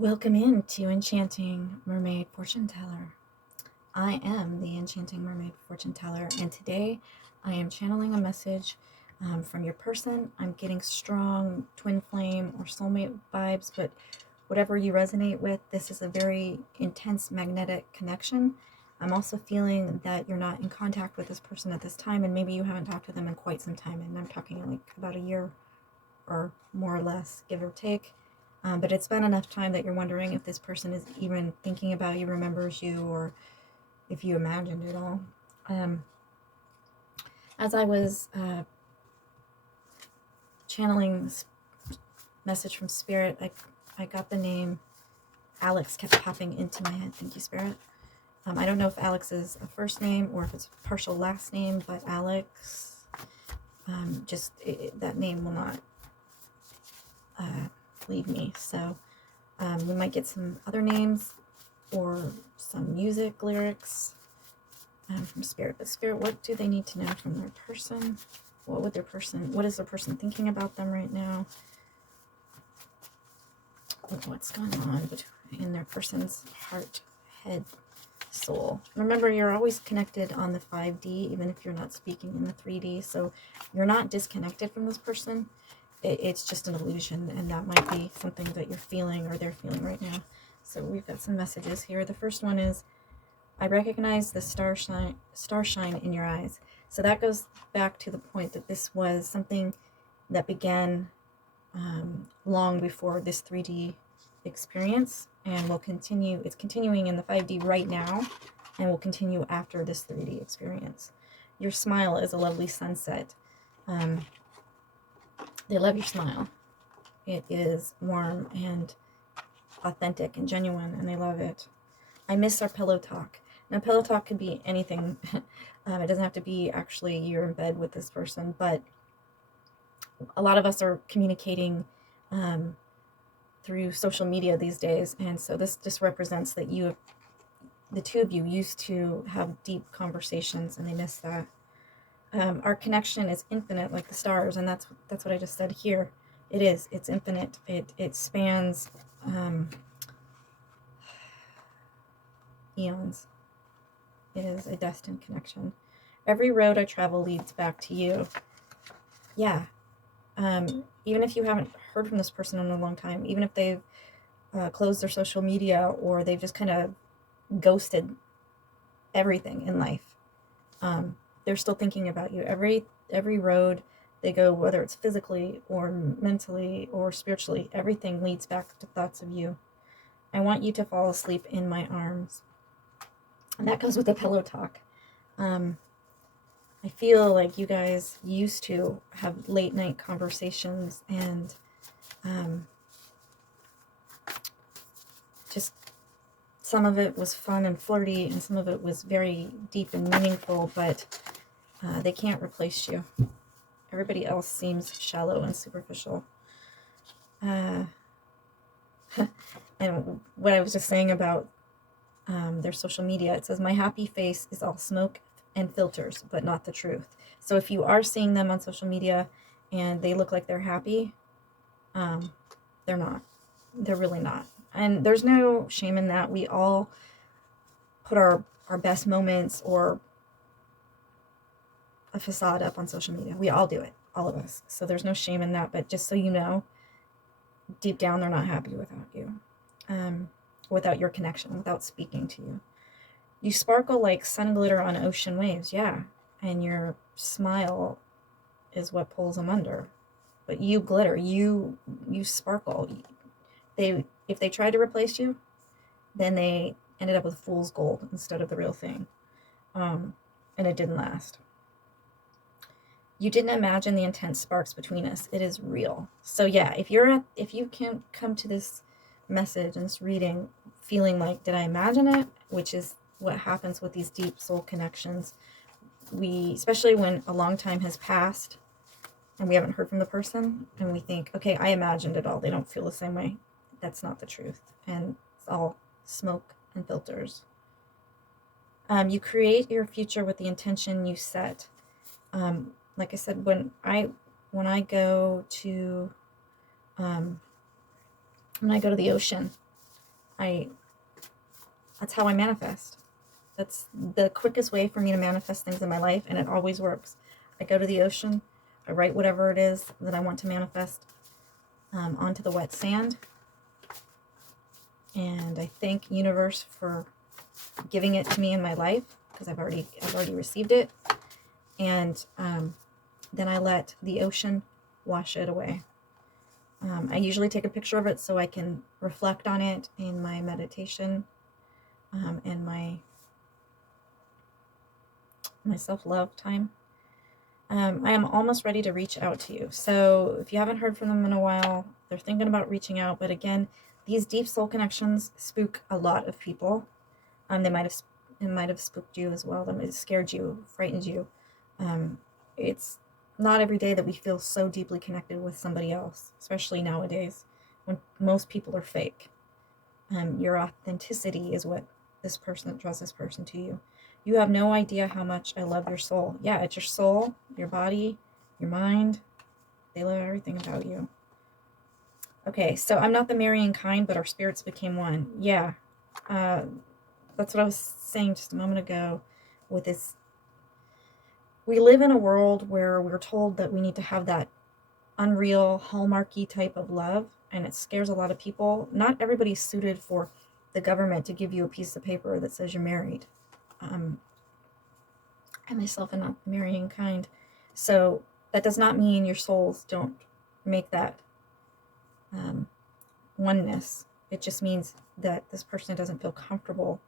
Welcome in to Enchanting Mermaid Fortune Teller. I am the Enchanting Mermaid Fortune Teller, and today I am channeling a message from your person. I'm getting strong twin flame or soulmate vibes, but whatever you resonate with, this is a very intense magnetic connection. I'm also feeling that you're not in contact with this person at this time, and maybe you haven't talked to them in quite some time, and I'm talking like about a year or more or less, give or take. But it's been enough time that you're wondering if this person is even thinking about you, remembers you, or if you imagined it all. As I was channeling this message from Spirit, I got the name Alex kept popping into my head. Thank you, Spirit. I don't know if Alex is a first name or if it's a partial last name, but Alex, that name will not leave me. So we might get some other names or some music lyrics from Spirit. But Spirit, what do they need to know from their person? What is their person thinking about them right now? What's going on in their person's heart, head, soul? Remember, you're always connected on the 5D, even if you're not speaking in the 3D. So you're not disconnected from this person. It's just an illusion, and that might be something that you're feeling or they're feeling right now. So we've got some messages here. The first one is, I recognize the star shine in your eyes. So that goes back to the point that this was something that began long before this 3D experience, and will continue. It's continuing in the 5D right now, and will continue after this 3D experience. Your smile is a lovely sunset. They love your smile. It is warm and authentic and genuine, and they love it. I miss our pillow talk. Now, pillow talk could be anything. It doesn't have to be actually you're in bed with this person, but a lot of us are communicating through social media these days, and so this just represents that the two of you used to have deep conversations, and they miss that. Our connection is infinite, like the stars, and that's what I just said here. It's infinite. It spans eons. It is a destined connection. Every road I travel leads back to you. Yeah. Even if you haven't heard from this person in a long time, even if they've closed their social media, or they've just kind of ghosted everything in life, they're still thinking about you. Every road they go, whether it's physically or mentally or spiritually, everything leads back to thoughts of you. I want you to fall asleep in my arms. And that goes with the pillow talk. I feel like you guys used to have late night conversations, and just some of it was fun and flirty, and some of it was very deep and meaningful, but they can't replace you. Everybody else seems shallow and superficial. And what I was just saying about their social media, it says, my happy face is all smoke and filters, but not the truth. So if you are seeing them on social media and they look like they're happy, they're not. They're really not. And there's no shame in that. We all put our best moments or a facade up on social media. We all do it, all of us. So there's no shame in that. But just so you know, deep down, they're not happy without you, without your connection, without speaking to you. You sparkle like sun glitter on ocean waves, yeah. And your smile is what pulls them under. But you glitter, you sparkle. If they tried to replace you, then they ended up with fool's gold instead of the real thing. And it didn't last. You didn't imagine the intense sparks between us. It is real. So yeah, if you can come to this message and this reading feeling like, did I imagine it? Which is what happens with these deep soul connections. Especially when a long time has passed and we haven't heard from the person, and we think, okay, I imagined it all. They don't feel the same way. That's not the truth. And it's all smoke and filters. You create your future with the intention you set. Like I said, when I go to the ocean, That's how I manifest. That's the quickest way for me to manifest things in my life, and it always works. I go to the ocean, I write whatever it is that I want to manifest onto the wet sand, and I thank universe for giving it to me in my life, because I've already received it, and then I let the ocean wash it away. I usually take a picture of it so I can reflect on it in my meditation and my self-love time. I am almost ready to reach out to you. So if you haven't heard from them in a while, they're thinking about reaching out. But again, these deep soul connections spook a lot of people. It might have spooked you as well. That might have scared you, frightened you. It's not every day that we feel so deeply connected with somebody else, especially nowadays when most people are fake. Your authenticity is what draws this person to you. You have no idea how much I love your soul. Yeah, it's your soul, your body, your mind. They love everything about you. Okay, so I'm not the marrying kind, but our spirits became one. Yeah, that's what I was saying just a moment ago with this. We live in a world where we're told that we need to have that unreal, hallmarky type of love, and it scares a lot of people. Not everybody's suited for the government to give you a piece of paper that says you're married. I myself am not the marrying kind. So that does not mean your souls don't make that oneness. It just means that this person doesn't feel comfortable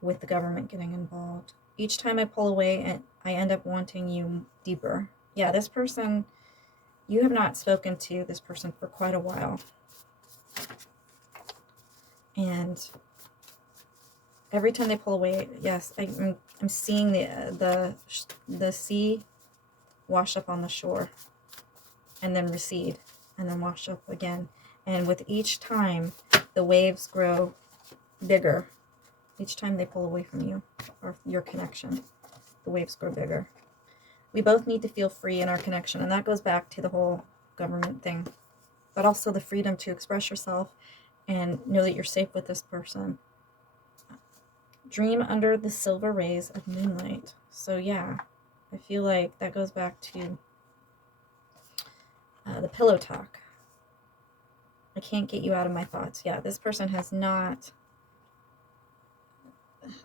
with the government getting involved. Each time I pull away, I end up wanting you deeper. Yeah, this person, you have not spoken to this person for quite a while. And every time they pull away, yes, I'm seeing the sea wash up on the shore and then recede and then wash up again. And with each time, the waves grow bigger. Each time they pull away from you or your connection, the waves grow bigger. We both need to feel free in our connection, and that goes back to the whole government thing, but also the freedom to express yourself and know that you're safe with this person. Dream under the silver rays of moonlight. So yeah, I feel like that goes back to the pillow talk. I can't get you out of my thoughts. Yeah, this person has not,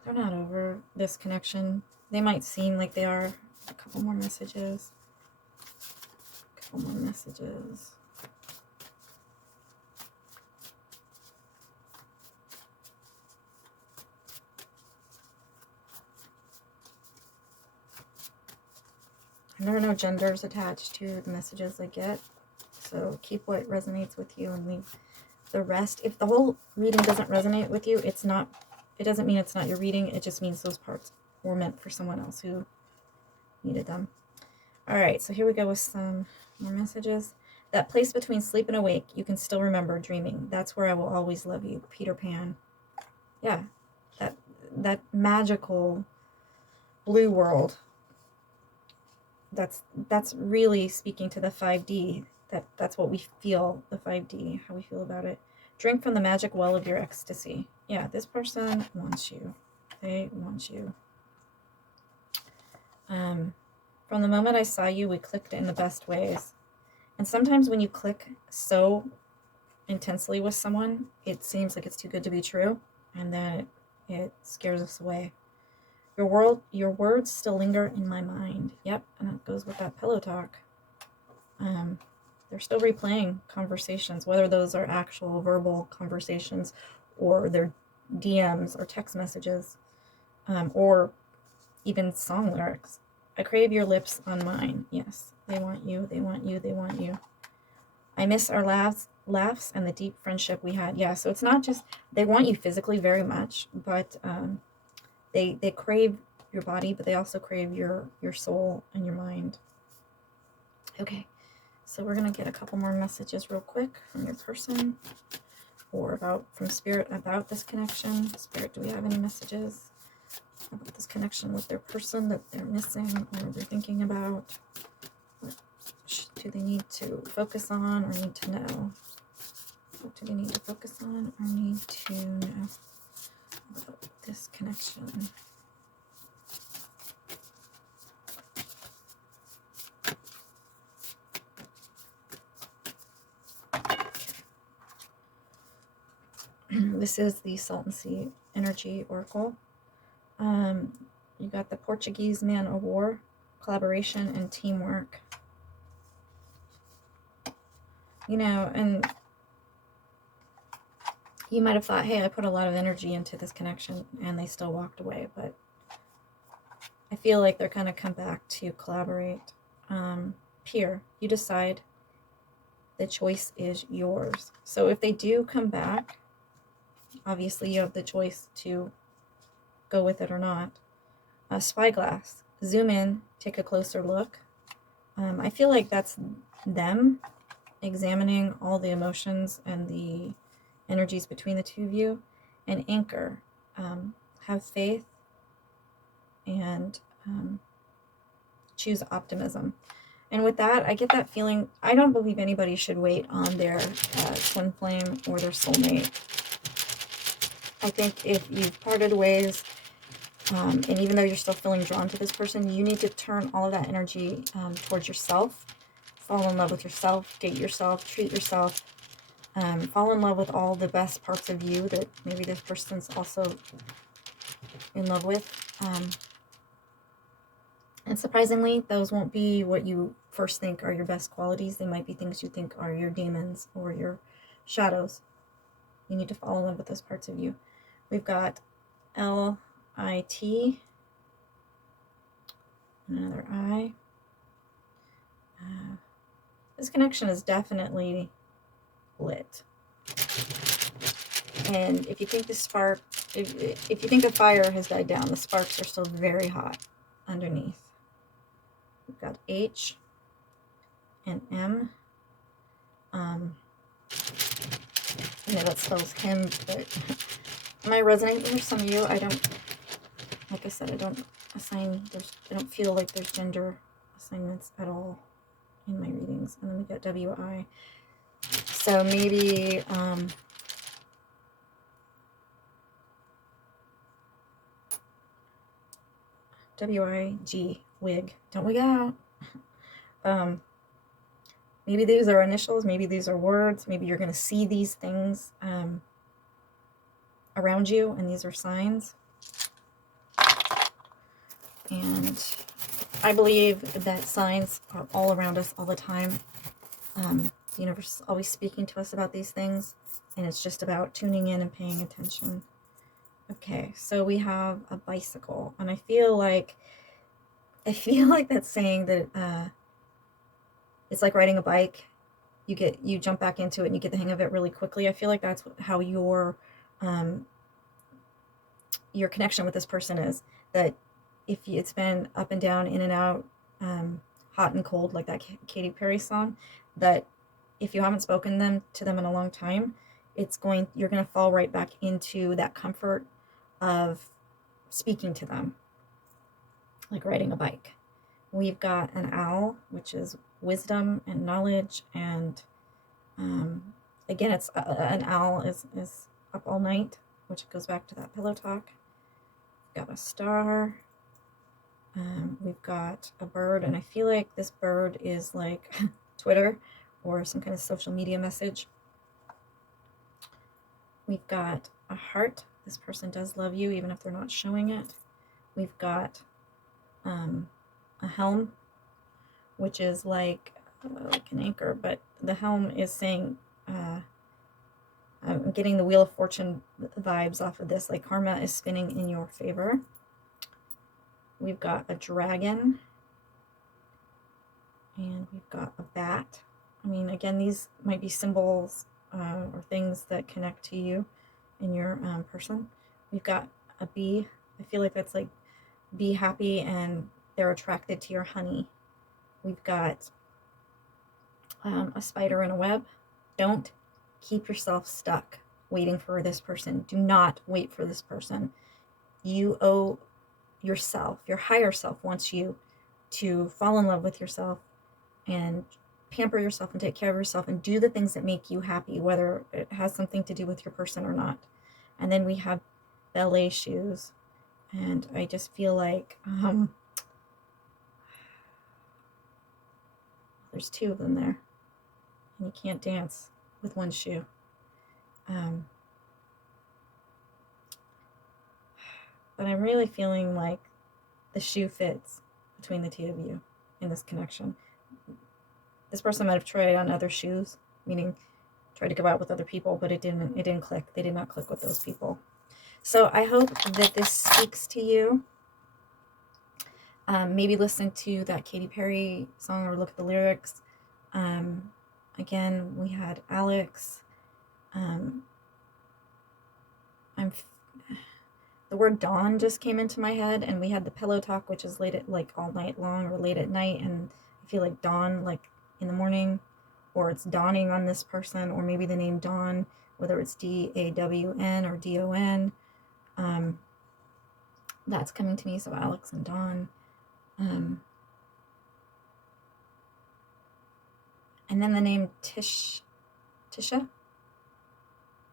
they're not over this connection. They might seem like they are. A couple more messages. There are no genders attached to the messages I get. So keep what resonates with you and leave the rest. If the whole reading doesn't resonate with you, it doesn't mean it's not your reading. It just means those parts were meant for someone else who needed them. All right, so here we go with some more messages. That place between sleep and awake, you can still remember dreaming. That's where I will always love you. Peter Pan. Yeah, that magical blue world. That's really speaking to the 5D. That's what we feel, the 5D, how we feel about it. Drink from the magic well of your ecstasy. Yeah, this person wants you. They want you. From the moment I saw you, we clicked in the best ways. And sometimes when you click so intensely with someone, it seems like it's too good to be true, and then it scares us away. Your words still linger in my mind. Yep, and that goes with that pillow talk. They're still replaying conversations, whether those are actual verbal conversations or they're DMs or text messages, or even song lyrics. I crave your lips on mine. Yes, they want you, they want you, they want you. I miss our laughs and the deep friendship we had. Yeah, so it's not just, they want you physically very much, but they crave your body, but they also crave your soul and your mind. Okay, so we're going to get a couple more messages real quick from your person or from Spirit about this connection. Spirit, do we have any messages about this connection with their person that they're missing or they're thinking about? What do they need to focus on or need to know? What do we need to focus on or need to know about this connection? This is the Salt and Sea Energy Oracle. You got the Portuguese Man of War, collaboration and teamwork. You know, and you might have thought, hey, I put a lot of energy into this connection and they still walked away, but I feel like they're going to come back to collaborate. Peer, you decide. The choice is yours. So if they do come back, obviously you have the choice to go with it or not. Spyglass, zoom in, take a closer look. I feel like that's them examining all the emotions and the energies between the two of you. And anchor, have faith and choose optimism. And with that, I get that feeling, I don't believe anybody should wait on their twin flame or their soulmate. I think if you've parted ways, and even though you're still feeling drawn to this person, you need to turn all of that energy towards yourself. Fall in love with yourself, date yourself, treat yourself. Fall in love with all the best parts of you that maybe this person's also in love with. And surprisingly, those won't be what you first think are your best qualities. They might be things you think are your demons or your shadows. You need to fall in love with those parts of you. We've got L-I-T, another I. This connection is definitely lit. And if you think the spark, if you think the fire has died down, the sparks are still very hot underneath. We've got H and M. I know that spells him, but am I resonating with some of you? I don't, like I said, I don't feel like there's gender assignments at all in my readings. And then we got W-I. So maybe, W-I-G, wig. Don't wig out. Maybe these are initials, maybe these are words, maybe you're going to see these things around you, and these are signs. And I believe that signs are all around us all the time. The universe is always speaking to us about these things, and it's just about tuning in and paying attention. Okay, so we have a bicycle, and I feel like that's saying that it's like riding a bike. You jump back into it and you get the hang of it really quickly. I feel like that's how your connection with this person is. That if it's been up and down, in and out, hot and cold, like that Katy Perry song, that if you haven't spoken to them in a long time, you're going to fall right back into that comfort of speaking to them, like riding a bike. We've got an owl, which is wisdom and knowledge, and again, it's an owl is up all night, which goes back to that pillow talk. We've got a star. We've got a bird, and I feel like this bird is like Twitter or some kind of social media message. We've got a heart. This person does love you, even if they're not showing it. We've got a helm, which is like an anchor, but the helm is saying, I'm getting the Wheel of Fortune vibes off of this, like karma is spinning in your favor. We've got a dragon, and we've got a bat. I mean, again, these might be symbols or things that connect to you in your person. We've got a bee. I feel like that's like be happy and they're attracted to your honey. We've got a spider in a web. Don't keep yourself stuck waiting for this person. Do not wait for this person. You owe yourself, your higher self wants you to fall in love with yourself and pamper yourself and take care of yourself and do the things that make you happy, whether it has something to do with your person or not. And then we have ballet shoes. And I just feel like there's two of them there. And you can't dance with one shoe. But I'm really feeling like the shoe fits between the two of you in this connection. This person might have tried on other shoes, meaning tried to go out with other people, but it didn't click. They did not click with those people. So I hope that this speaks to you. Maybe listen to that Katy Perry song or look at the lyrics. Again, we had Alex. The word dawn just came into my head, and we had the pillow talk, which is late at, like, all night long or late at night, and I feel like dawn, like in the morning, or it's dawning on this person, or maybe the name Dawn, whether it's D-A-W-N or D-O-N. That's coming to me, so Alex and Dawn. And then the name Tisha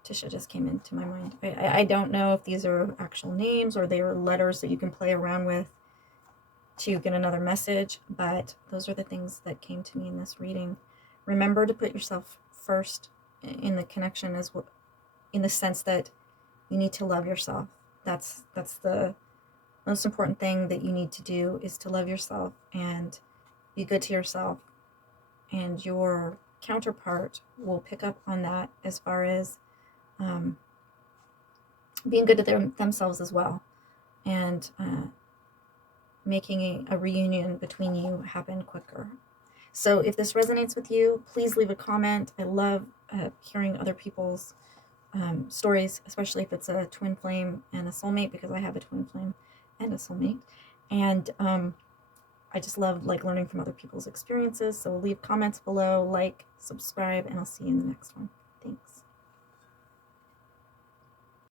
just came into my mind. I don't know if these are actual names or they are letters that you can play around with to get another message, but those are the things that came to me in this reading. Remember to put yourself first in the connection, as well, in the sense that you need to love yourself. That's the most important thing that you need to do, is to love yourself and be good to yourself, and your counterpart will pick up on that as far as being good to themselves as well, and making a reunion between you happen quicker. So if this resonates with you, please leave a comment. I love hearing other people's stories, especially if it's a twin flame and a soulmate, because I have a twin flame and a soulmate. And I just love, like, learning from other people's experiences. So leave comments below, like, subscribe, and I'll see you in the next one. Thanks.